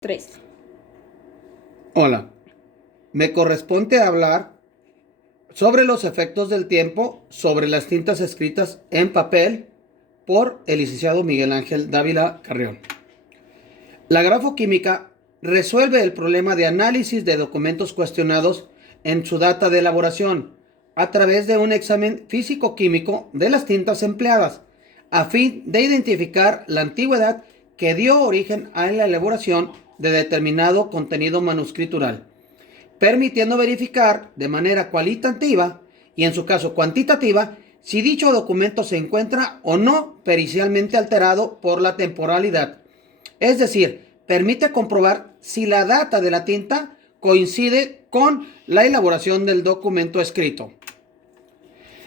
Tres. Hola, me corresponde hablar sobre los efectos del tiempo sobre las tintas escritas en papel por el licenciado Miguel Ángel Dávila Carrión. La grafoquímica resuelve el problema de análisis de documentos cuestionados en su data de elaboración a través de un examen físico-químico de las tintas empleadas, a fin de identificar la antigüedad que dio origen a la elaboración de determinado contenido manuscritural, permitiendo verificar de manera cualitativa y en su caso cuantitativa si dicho documento se encuentra o no pericialmente alterado por la temporalidad. Es decir, permite comprobar si la data de la tinta coincide con la elaboración del documento escrito.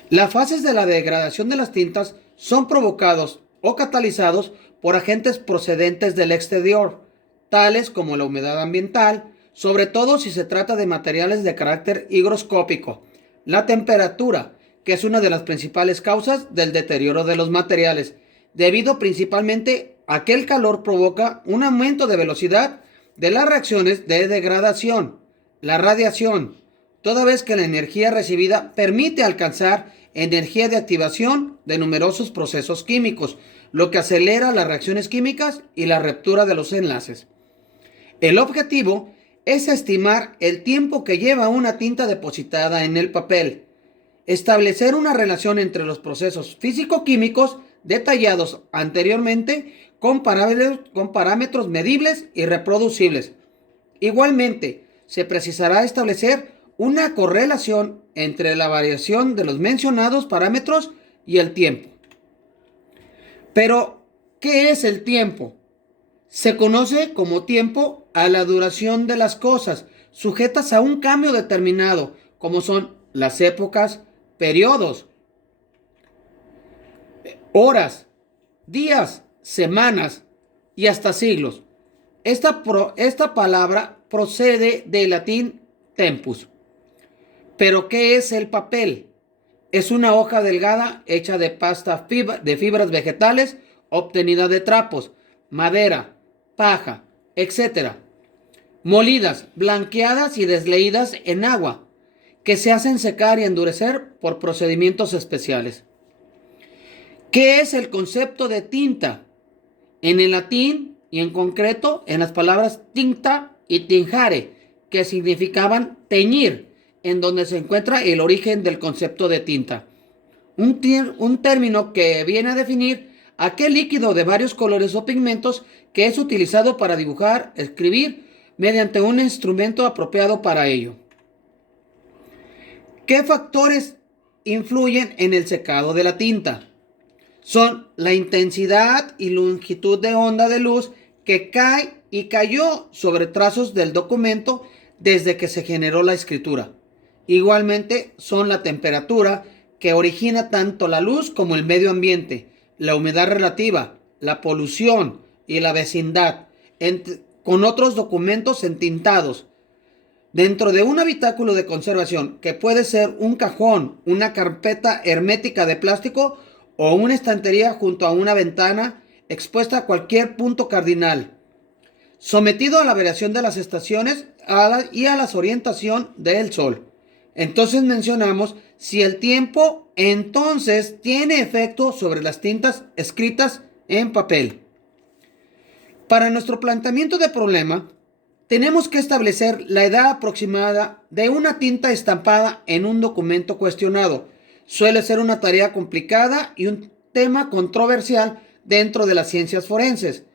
Las fases de la degradación de las tintas son provocados o catalizados por agentes procedentes del exterior, tales como la humedad ambiental, sobre todo si se trata de materiales de carácter higroscópico, la temperatura, que es una de las principales causas del deterioro de los materiales, debido principalmente a que el calor provoca un aumento de velocidad de las reacciones de degradación, la radiación, toda vez que la energía recibida permite alcanzar energía de activación de numerosos procesos químicos, lo que acelera las reacciones químicas y la ruptura de los enlaces. El objetivo es estimar el tiempo que lleva una tinta depositada en el papel, establecer una relación entre los procesos físico-químicos detallados anteriormente con parámetros medibles y reproducibles. Igualmente, se precisará establecer una correlación entre la variación de los mencionados parámetros y el tiempo. Pero, ¿qué es el tiempo? Se conoce como tiempo a la duración de las cosas, sujetas a un cambio determinado, como son las épocas, periodos, horas, días, semanas y hasta siglos. Esta palabra procede del latín tempus. ¿Pero qué es el papel? Es una hoja delgada hecha de pasta de fibras vegetales obtenida de trapos, madera, paja, etc., molidas, blanqueadas y desleídas en agua, que se hacen secar y endurecer por procedimientos especiales. ¿Qué es el concepto de tinta? En el latín y en concreto en las palabras tinta y tinjare, que significaban teñir, en donde se encuentra el origen del concepto de tinta. Un término que viene a definir aquel líquido de varios colores o pigmentos que es utilizado para dibujar, escribir, mediante un instrumento apropiado para ello. ¿Qué factores influyen en el secado de la tinta? Son la intensidad y longitud de onda de luz que cae y cayó sobre trazos del documento desde que se generó la escritura. Igualmente son la temperatura que origina tanto la luz como el medio ambiente, la humedad relativa, la polución y la vecindad, con otros documentos entintados. Dentro de un habitáculo de conservación, que puede ser un cajón, una carpeta hermética de plástico o una estantería junto a una ventana expuesta a cualquier punto cardinal, sometido a la variación de las estaciones y a la orientación del sol. Entonces mencionamos si el tiempo entonces tiene efecto sobre las tintas escritas en papel. Para nuestro planteamiento de problema, tenemos que establecer la edad aproximada de una tinta estampada en un documento cuestionado. Suele ser una tarea complicada y un tema controversial dentro de las ciencias forenses.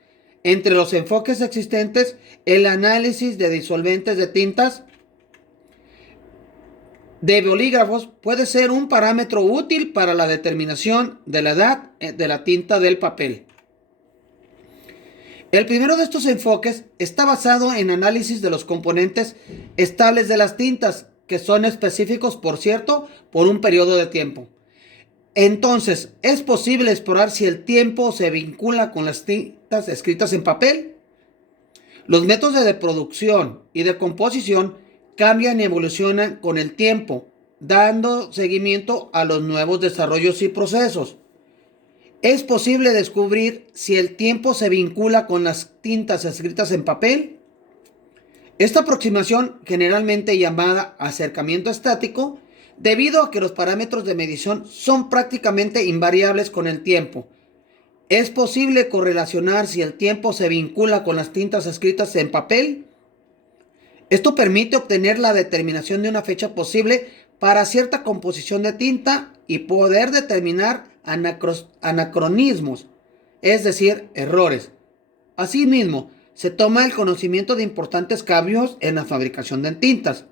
Entre los enfoques existentes, el análisis de disolventes de tintas de bolígrafos puede ser un parámetro útil para la determinación de la edad de la tinta del papel. El primero de estos enfoques está basado en análisis de los componentes estables de las tintas, que son específicos, por cierto, por un periodo de tiempo. Entonces, ¿es posible explorar si el tiempo se vincula con las tintas escritas en papel? Los métodos de producción y de composición cambian y evolucionan con el tiempo, dando seguimiento a los nuevos desarrollos y procesos. ¿Es posible descubrir si el tiempo se vincula con las tintas escritas en papel? Esta aproximación, generalmente llamada acercamiento estático, debido a que los parámetros de medición son prácticamente invariables con el tiempo. Es posible correlacionar si el tiempo se vincula con las tintas escritas en papel. Esto permite obtener la determinación de una fecha posible para cierta composición de tinta y poder determinar anacronismos, es decir, errores. Asimismo, se toma el conocimiento de importantes cambios en la fabricación de tintas,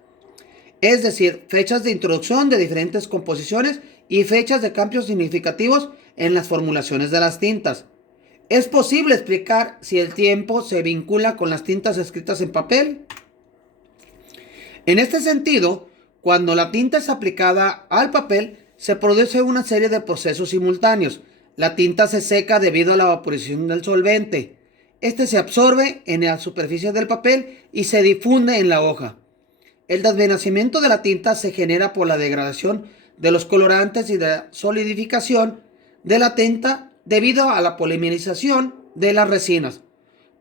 es decir, fechas de introducción de diferentes composiciones y fechas de cambios significativos en las formulaciones de las tintas. ¿Es posible explicar si el tiempo se vincula con las tintas escritas en papel? En este sentido, cuando la tinta es aplicada al papel, se produce una serie de procesos simultáneos. La tinta se seca debido a la vaporización del solvente. Este se absorbe en la superficie del papel y se difunde en la hoja. El desvanecimiento de la tinta se genera por la degradación de los colorantes y de la solidificación de la tinta debido a la polimerización de las resinas.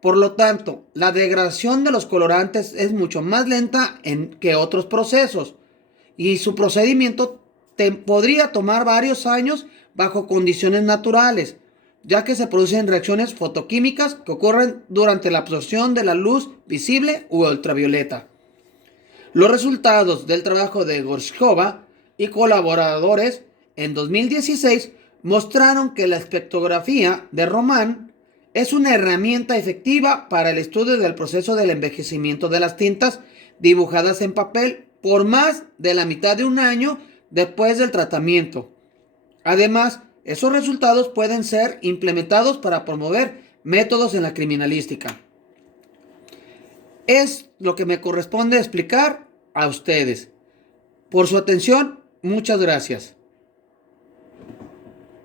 Por lo tanto, la degradación de los colorantes es mucho más lenta que otros procesos y su procedimiento podría tomar varios años bajo condiciones naturales, ya que se producen reacciones fotoquímicas que ocurren durante la absorción de la luz visible u ultravioleta. Los resultados del trabajo de Gorshkova y colaboradores en 2016 mostraron que la espectrografía de Raman es una herramienta efectiva para el estudio del proceso del envejecimiento de las tintas dibujadas en papel por más de la mitad de un año después del tratamiento. Además, esos resultados pueden ser implementados para promover métodos en la criminalística. Es lo que me corresponde explicar a ustedes. Por su atención, muchas gracias.